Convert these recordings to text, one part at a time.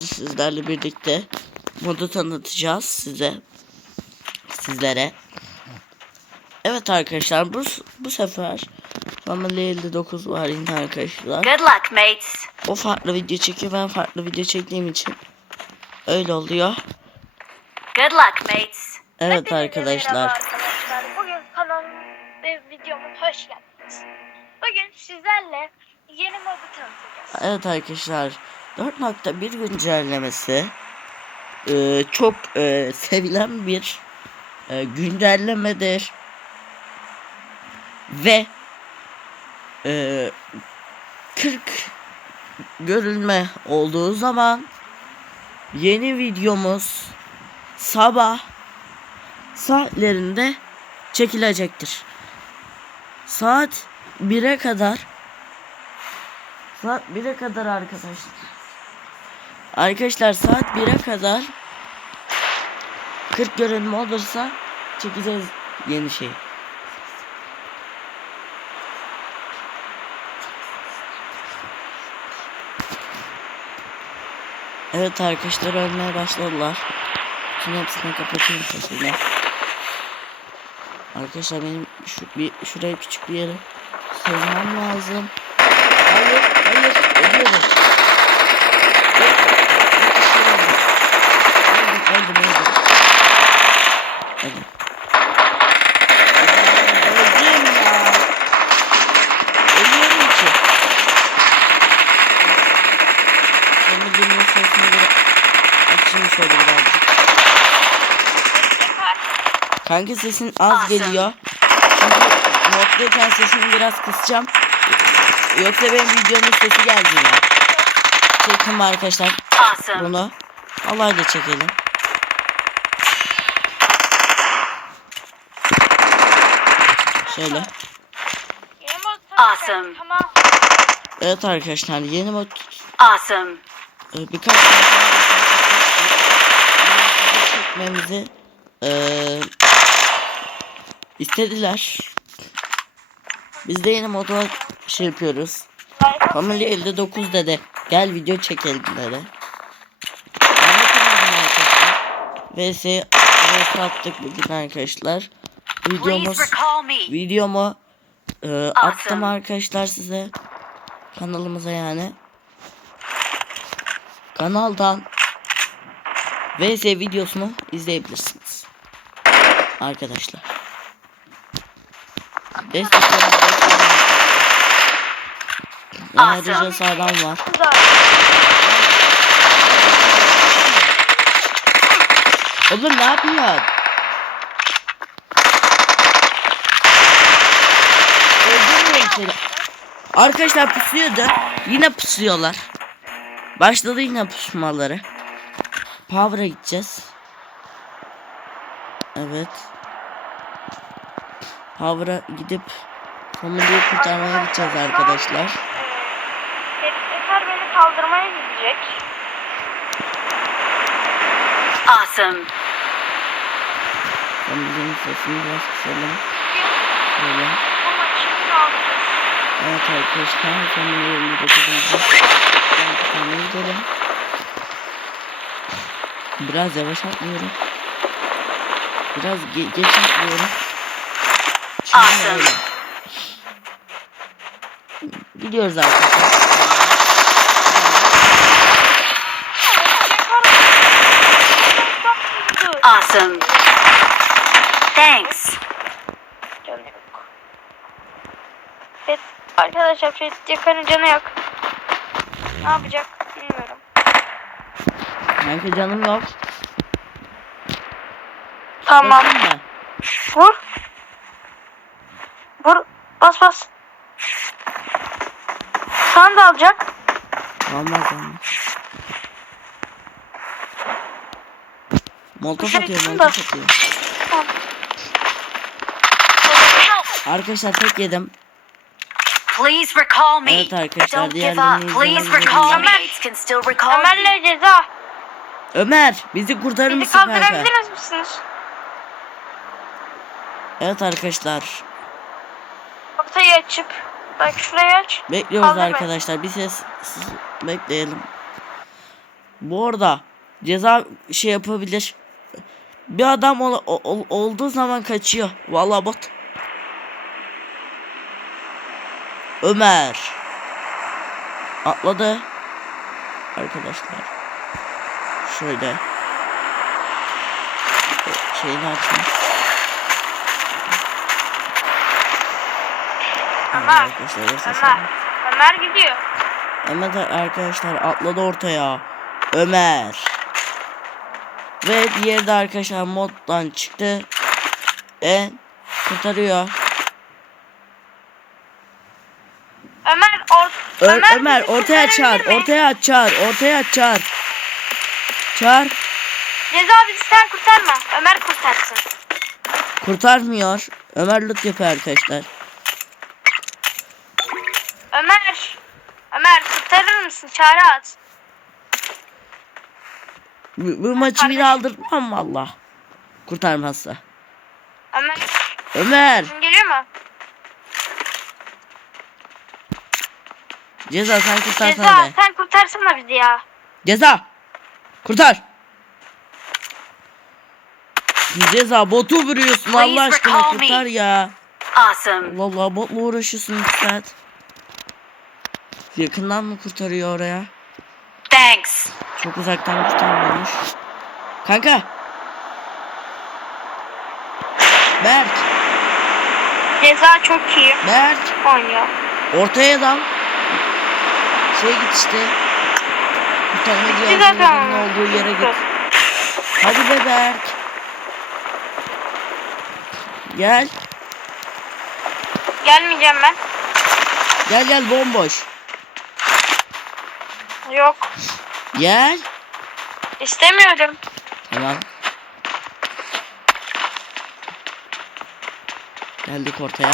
sizlerle birlikte modu tanıtacağız size. Sizlere. Evet arkadaşlar bu bu sefer Family 59 var yine arkadaşlar. Good luck, mates. O farklı video çekiyor ben farklı video çektiğim için öyle oluyor. Good luck, mates. Evet arkadaşlar. arkadaşlar. Bugün kanalım ve videoma hoş geldiniz. Bugün sizlerle yeni modu tanıtacağız. Evet arkadaşlar 4.1 güncellemesi e, çok e, sevilen bir e, güncellemedir ve e, 40 görülme olduğu zaman yeni videomuz sabah saatlerinde çekilecektir. Saat 1'e kadar Saat 1'e kadar arkadaşlar. Arkadaşlar saat 1'e kadar 40 görünme olursa çekeceğiz yeni şey. Evet arkadaşlar ölmeye başladılar. Bütün hepsini kapatayım sesini. Arkadaşlar benim şu bir şuraya küçük bir yere sığmam lazım. Hayır, hayır, ölüyorum. Öldüm, öldüm, öldüm. Öldüm. Öldüm ya. Ölüyorum ki. Şimdi birinin sesini bir açayım şöyle birazcık. Kanka sesin az geliyor. Çünkü moddayken sesini biraz kısacağım. Yoksa benim videomun sesi geldi ya. Çekim arkadaşlar bunu. Olay da çekelim. Şöyle. Awesome. Evet arkadaşlar yeni mod Awesome. e, birkaç tane çekmemizi e, istediler. Biz de yeni modu şey yapıyoruz. Family 59 dedi. Gel video çekelim dedi. VS VS attık bugün arkadaşlar. Videomuz videomu e, attım arkadaşlar size. Kanalımıza yani. Kanaldan VS videosunu izleyebilirsiniz. Arkadaşlar. Desteklerinizi bekliyorum. Ayrıca sağdan var. Güzel. Oğlum ne yapıyorsun? Öldürmüyorum seni. Arkadaşlar pusuyordu. Yine pusuyorlar. Başladı yine pusmaları. Power'a gideceğiz. Evet. Power'a gidip Family'yi kurtarmaya gideceğiz arkadaşlar. Efer beni kaldırmaya gidecek. Awesome. Family'nin sesini biraz kısalım. Şöyle. Evet arkadaşlar Family 59. Ben gidelim. Biraz yavaş atlıyorum. Biraz ge geç atlıyorum. Awesome. Gidiyoruz arkadaşlar. Awesome. Thanks. Canı yok. Evet arkadaşlar şu yakanın canı yok. Ne yapacak bilmiyorum. Kanka canım yok. Tamam. Vur. Bas bas. Sen de alacak. Olmaz olmaz. Molotov Dışarı atıyor, da. atıyor. Arkadaşlar tek yedim. Please recall me. Evet arkadaşlar, up. Please recall me. Ömer'le ceza. Ömer bizi kurtarır Bizi mısın kanka? kaldırabilir misiniz? Evet arkadaşlar. Ortayı açıp. Bak şurayı aç. Bekliyoruz Kaldır beni. arkadaşlar. Bir ses bekleyelim. Bu arada ceza şey yapabilir. Bir adam ol- ol- olduğu zaman kaçıyor. Vallahi bot. Ömer. Atladı. Arkadaşlar. Şöyle. Şeyini açmış. Ömer. Arkadaşlar, Ömer. Ömer gidiyor. Ömer arkadaşlar atladı ortaya. Ömer. Ve diğeri de arkadaşlar moddan çıktı. E kurtarıyor. Ömer or Ö- Ömer, ortaya çağır, ortaya çağır, ortaya çağır. Çağır. Ceza bizi sen kurtarma. Ömer kurtarsın. Kurtarmıyor. Ömer yapıyor arkadaşlar. Ömer. Ömer mısın? Çağrı at. Bu, bu maçı bir aldırmam valla. Kurtarmazsa. Ömer Ömer. geliyor mu? Ceza sen kurtarsana Ceza be. sen kurtarsana bizi ya. Ceza. Kurtar. Ceza botu vuruyorsun Allah aşkına kurtar ya. Awesome. Allah Allah botla uğraşıyorsun saat. Yakından mı kurtarıyor oraya? Thanks. Çok uzaktan kurtarmıyormuş. Kanka. Berk. Ceza çok iyi Berk. oynuyor. Ortaya dal. Şey git işte. Kurtarma cihazının olduğu yere git. Hadi be Berk. Gel. Gelmeyeceğim ben. Gel gel bomboş. Yok. Gel. İstemiyorum. Tamam. Geldik ortaya.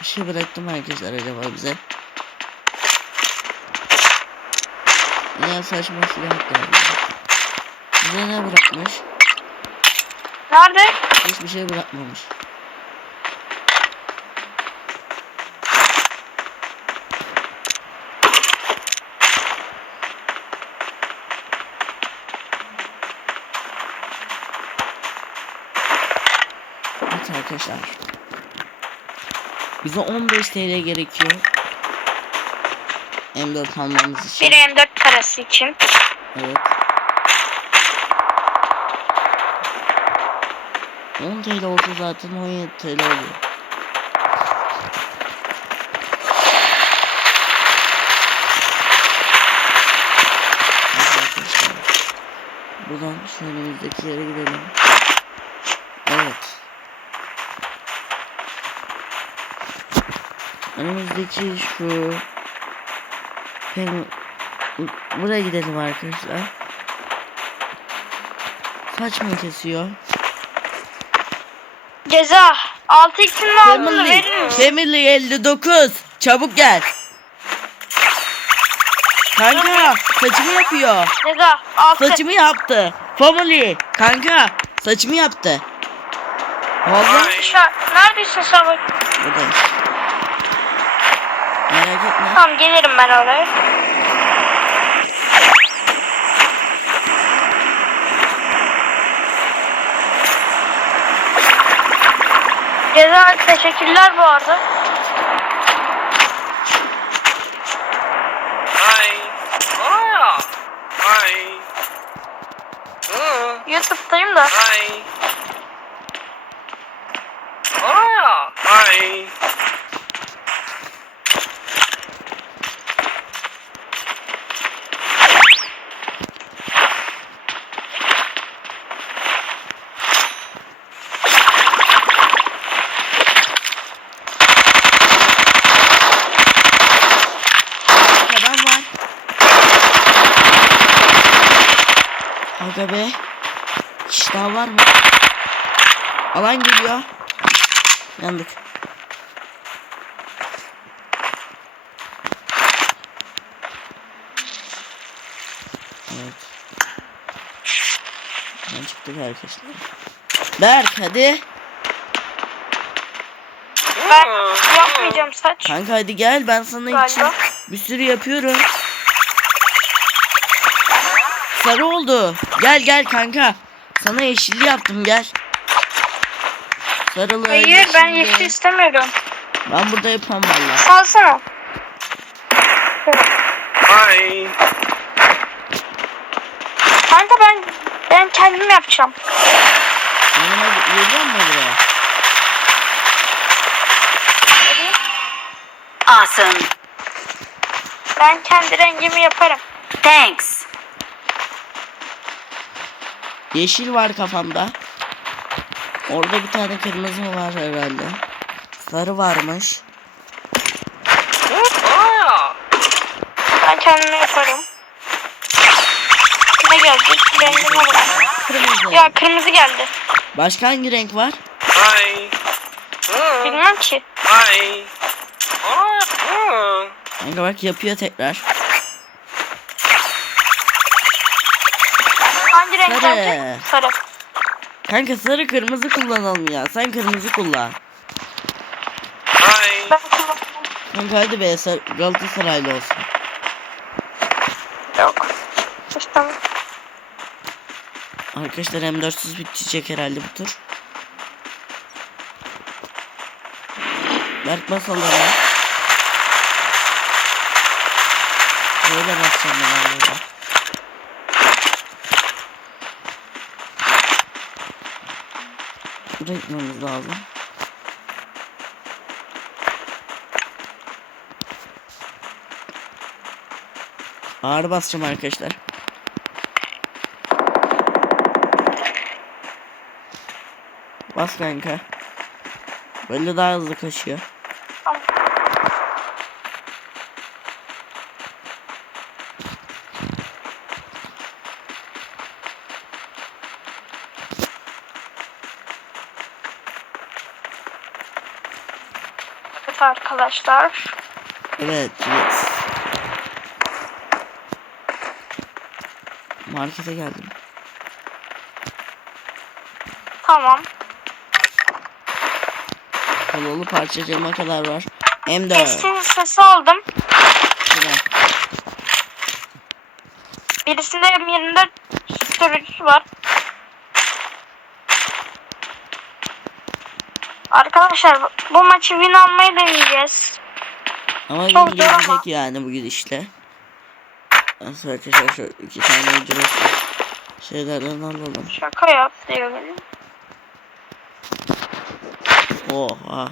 Bir şey bıraktım arkadaşlar acaba bize. Ya saçma silah geldi. Bize ne bırakmış? Nerede? Hiçbir şey bırakmamış. Evet arkadaşlar. Bize 15 TL gerekiyor. M4 almamız için. Bir M4 parası için. Evet. 10 TL olsa zaten 17 TL oluyor. Buradan şu önümüzdekilere gidelim. Evet. Önümüzdeki şu Peng Buraya gidelim arkadaşlar. Saç mı kesiyor? Ceza. 6 x'in altını Family, verir misin? Family 59. Çabuk gel. Kanka saçımı yapıyor. Ceza. 6. Saçımı yaptı. Family. Kanka saçımı yaptı. Vallahi Şu an, neredesin sen bak? buradayım. Merak etme. Tamam gelirim ben oraya. Ceza teşekkürler bu arada. Hi. Oraya. Hi. Hı, YouTube'dayım da. Hi. Oraya. Hi. Adam var. Aga be. Kişi daha var mı? Alan geliyor. Yandık. Evet. Ben çıktık arkadaşlar. Berk hadi. Ben yapmayacağım saç. Kanka hadi gel ben sana için Galiba. bir sürü yapıyorum. sarı oldu. Gel gel kanka. Sana yeşilli yaptım gel. Sarılı Hayır ben yeşil istemiyorum. Ben burada yapamam valla. Salsana. Hi. Kanka ben ben kendim yapacağım. Yanıma geliyor mu buraya? Awesome. Ben kendi rengimi yaparım. Thanks. Yeşil var kafamda. Orada bir tane kırmızı var herhalde. Sarı varmış. Ben kendimi yaparım. Ne geldi? Rengime bak. Kırmızı. Ya kırmızı geldi. Başka hangi renk var? Hı. Bilmem ki. Hı. Kanka bak yapıyor tekrar. Hangi renk Sarı. geldi? Sarı. Kanka sarı kırmızı kullanalım ya. Sen kırmızı kullan. Hi. Kanka hadi be sar Galatasaraylı olsun. Yok. İşte Arkadaşlar M400 bitecek herhalde bu tur. Berk bas onlara. Böyle basacağım ben onlara. Buraya gitmemiz lazım. Ağır basacağım arkadaşlar. Bas kanka. Böyle daha hızlı koşuyor. Tamam. Evet arkadaşlar. Evet, yes. Markete geldim. Tamam. Kolalı parçacığıma kadar var. M4. Eski sesi aldım. Şurada. Birisinde M24 sürücüsü var. Arkadaşlar bu- maçı win almayı deneyeceğiz. Ama Çok zor ama. yani bu gidişle. Nasıl arkadaşlar şu iki tane ücretli şeylerden alalım. Şaka yap diyor beni. Oha.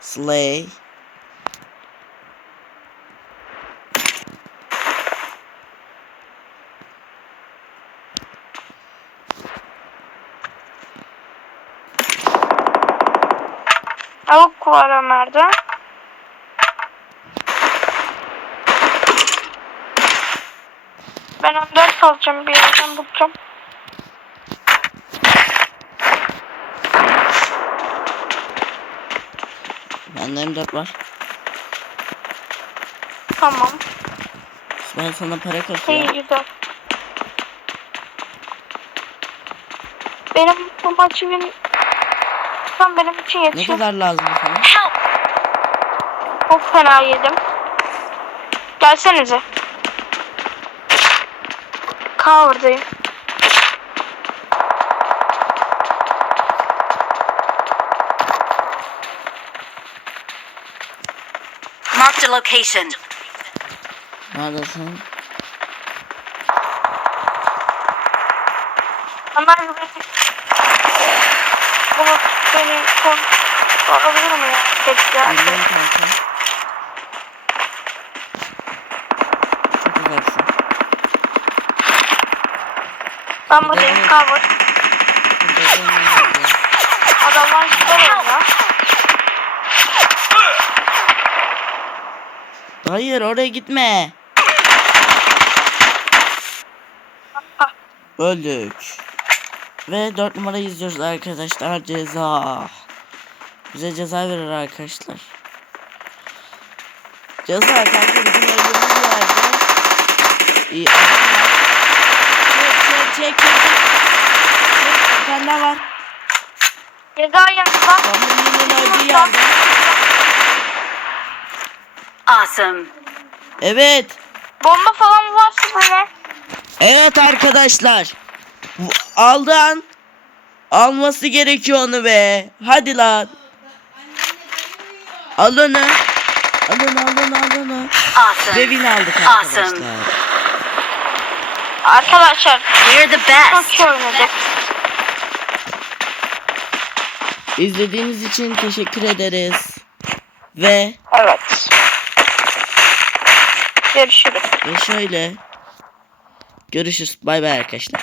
Slay. Tavuk var Ömer'de. Ben M4 alacağım bir yerden bulacağım. Bende M4 var. Tamam. Ben sana para İyi kasıyorum. güzel. Benim bu maçı Tam benim için Ne kadar lazım sana? Help. Çok fena yedim. Gelsenize. Cover'dayım. Marked a location. Neredesin? Ömer beni... Bunu beni kon... Sorabilir mi ya? Bekle. Bilmiyorum kanka. Çok uzaksın. Ben buradayım cover. Adamlar güzel oynuyor. Hayır oraya gitme. Öldük. Ve 4 numara izliyoruz arkadaşlar. Ceza. Bize ceza verir arkadaşlar. Ceza kanka bizim öldüğümüz yerde. İyi adamlar. Çek çek çek çek. Çek, var. Ceza yanında. Bambu'nun öldüğü yerde. Awesome. Evet. Bomba falan varsa böyle. Evet arkadaşlar. Aldan. Alması gerekiyor onu be. Hadi lan. Al onu. Al onu al onu al onu. Ve Awesome. win aldık Awesome. arkadaşlar. Arkadaşlar We're the çok best. oynadık. İzlediğiniz için teşekkür ederiz. Ve Evet. Görüşürüz. ve şöyle görüşürüz. Bay bay arkadaşlar.